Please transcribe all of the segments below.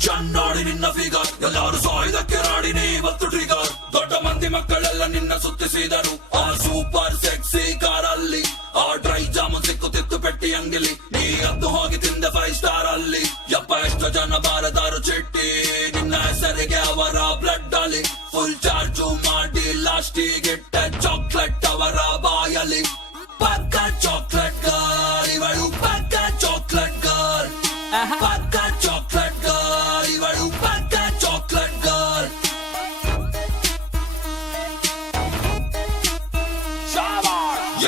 Tension ನೋಡಿ ನಿನ್ನ figure ಎಲ್ಲರೂ ಸಾಯ್ದಕ್ಕೆ ರಾಡಿ ನೀವತ್ತು ಟ್ರಿಗರ್ ದೊಡ್ಡ ಮಂದಿ ಮಕ್ಕಳೆಲ್ಲ ನಿನ್ನ ಸುತ್ತಿಸಿದರು ಆ ಸೂಪರ್ ಸೆಕ್ಸಿ ಕಾರಲ್ಲಿ ಆ ಡ್ರೈ ಜಾಮೂನ್ ಸಿಕ್ಕುತ್ತಿತ್ತು ಪೆಟ್ಟಿ ಅಂಗಲಿ ನೀ ಅದ್ದು ಹೋಗಿ ತಿಂದೆ 5 ಸ್ಟಾರ್ ಅಲ್ಲಿ ಯಪ್ಪ ಎಷ್ಟು ಜನ ಬಾರದಾರು ಚಿಟ್ಟಿ ನಿನ್ನ ಹೆಸರಿಗೆ ಅವರ ಬ್ಲಡ್ ಅಲ್ಲಿ ಫುಲ್ ಚಾರ್ಜು ಮಾಡಿ ಲಾಸ್ಟಿಗಿಟ್ಟ ಚಾಕ್ಲೇಟ್ ಅವರ ಬಾಯಲ್ಲಿ ಪಕ್ಕ ಚಾಕ್ಲೇಟ್ ಗರ್ಲ್ ಇವಳು ಪಕ್ಕ ಚಾಕ್ಲೇಟ್ ಗರ್ಲ್ ಪಕ್ಕ ಚಾಕ್ಲೇಟ್ ಗರ್ಲ್ ಇವಳು ಪಕ್ಕ ಚಾಕ್ಲೇಟ್ ಗರ್ಲ್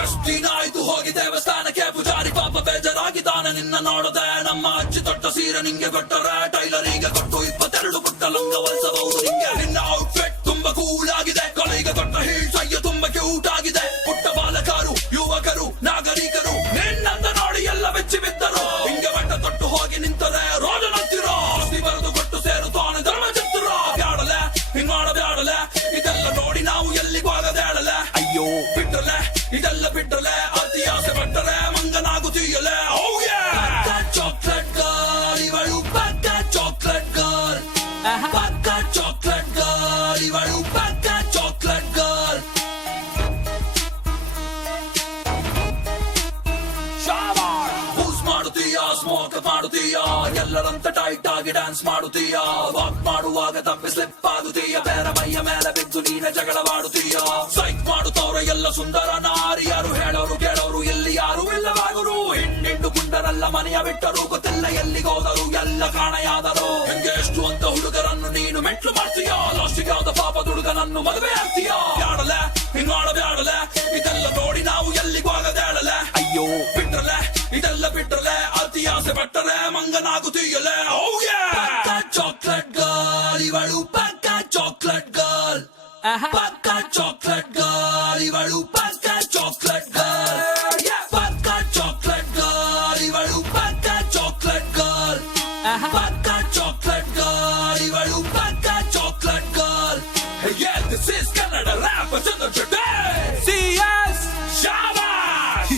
ಎಷ್ಟ್ ದಿನ ಆಯ್ತು ಹೋಗಿ ದೇವಸ್ಥಾನಕ್ಕೆ ಪೂಜಾರಿ ಪಾಪ ಬೇಜಾರಾಗಿದ್ದಾನೆ ನಿನ್ನ ನೋಡದೆ ನಮ್ಮ ಅಜ್ಜಿ ತೊಟ್ಟ ಸೀರೆ ನಿಂಗೆ ಕೊಟ್ಟರೆ ಟೈಲರಿಗೆ ಕೊಟ್ಟು 22 ಪುಟ್ಟ ಲಂಗ ಹೊಲಿಸಬಹುದು ನಿಂಗೆ ನಿನ್ನ ಔಟ್ಫಿಟ್ ತುಂಬಾ ಕೂಲ್ ಆಗಿದೆ ಕಲೆಗೆ ಕೊಟ್ಟ ಹೀಲ್ಸ್ ಅಯ್ಯ ತುಂಬಾ ಕ್ಯೂಟ್ ಆಗಿದೆ ಪುಟ್ಟ ಬಾಲಕರು ಯುವಕರು ನಾಗರಿಕರು ನಿನ್ನಂದ ನೋಡಿ ಎಲ್ಲ ಬೆಚ್ಚಿ ಬಿದ್ದರು ಹಿಂಗೆ ಬಟ್ಟ ತೊಟ್ಟು ಹೋಗಿ ನಿಂತರೆ ರೋಜನಂತಿರೋ ಬರೆದು ಕೊಟ್ಟು ಸೇರುತ್ತಾನೆ ಧರ್ಮ ಚಿತ್ರ ಬ್ಯಾಡಲೆ ಹಿಂಗ್ ಮಾಡ ಬ್ಯಾಡಲೆ ಇದೆಲ್ಲ ನೋಡಿ ನಾವು ಎಲ್ಲಿಗೂ ಆಗದೇಳಲೆ ಅಯ್ಯೋ ಬಿಟ್ರಲೆ ಇದೆಲ್ಲ ಬಿಟ್ರಲೆ ಅತಿ ಆಸೆ ಪಟ್ಟರೆ ಮಂಗನಾಗುತ್ತೀಯಲೆ ಚಾಕ್ಲೇಟ್ ಗರ್ಲ್ ಇವಳು ಪಕ್ಕ ಚಾಕ್ಲೇಟ್ ಗರ್ಲ್ ಪಕ್ಕ ಚಾಕ್ಲೇಟ್ ಗರ್ಲ್ ಇವಳು ಪಕ್ಕ ಚಾಕ್ಲೇಟ್ ಗರ್ಲ್ ಮಾಡುತ್ತೀಯಾ ಸ್ಮೋಕ್ ಮಾಡುತ್ತೀಯಾ ಎಲ್ಲರಂತ ಟೈಟ್ ಆಗಿ ಡ್ಯಾನ್ಸ್ ಮಾಡುತ್ತೀಯಾ ವಾಕ್ ಮಾಡುವಾಗ ತಪ್ಪಿ ಸ್ಲಿಪ್ ಆಗುತ್ತೀಯ ಬೇರೆ ಮೈಯ ಮೇಲೆ ಬಿದ್ದು ನೀನೆ ಜಗಳವಾಡುತ್ತೀಯಾ ಸೈಕ್ ಮಾಡುತ್ತವ್ರ ಎಲ್ಲ ಸುಂದರ ನಾರಿಯಾರು ಹೇಳೋರು ಕೇಳೋರು ಎಲ್ಲಿ ಯಾರು ಇಲ್ಲವಾಗರು ಹೆಣ್ಣೆಂಡು ಗುಂಡರೆಲ್ಲ ಮನೆಯ ಬಿಟ್ಟರು ಗೊತ್ತಿಲ್ಲ ಎಲ್ಲಿಗೋದರು ಎಲ್ಲ ಕಾಣೆಯಾದರು ಹೆಂಗೆ ಎಷ್ಟು ಅಂತ ಹುಡುಗರನ್ನು ನೀನು ಮೆಟ್ಲು ಮಾಡ್ತೀಯಾ ಲಾಸ್ಟಿಗೆ ಯಾವ್ದ ಪಾಪದ ಹುಡುಗನನ್ನು ಮದುವೆ ಆಗ್ತೀಯಾ ಬ್ಯಾಡಲೆ ಹಿಂಗ್ ಮಾಡ ಬ್ಯಾಡಲೆ ಇದೆಲ್ಲ ನೋಡಿ ನಾವು ಎಲ್ಲಿಗೂ ಆಗದೇಳಲೆ ಅಯ್ಯೋ ಬಿಟ್ರಲೆ ಇದೆಲ್ಲ ಬಿಟ್ರಲೆ ಅತಿ ಆಸೆ ಪಟ್ಟರೆ ಮಂಗನಾಗುತ್ತೀಯಲೆ ಪಕ್ಕ ಚಾಕ್ಲೇಟ್ ಗರ್ಲ್ ಇವಳು ಪಕ್ಕ ಚಾಕ್ಲೇಟ್ ಗರ್ಲ್ ಪಕ್ಕ ಚಾಕ್ಲೇಟ್ ಗರ್ಲ್ ಇವಳು ಪಕ್ಕ ಚಾಕ್ಲೇಟ್ ಗರ್ಲ್ ಪಕ್ಕ ಚಾಕ್ಲೇಟ್ ಗರ್ಲ್ ಇವಳು ಪಕ್ಕ ಚಾಕ್ಲೇಟ್ ಗರ್ಲ್ ಪಕ್ಕ ಚಾಕ್ಲೇಟ್ ಗರ್ಲ್ ಇವಳು ಪಕ್ಕ chocolate girl Yeah, this is Canada Rap, it's in the today. CS Shabash.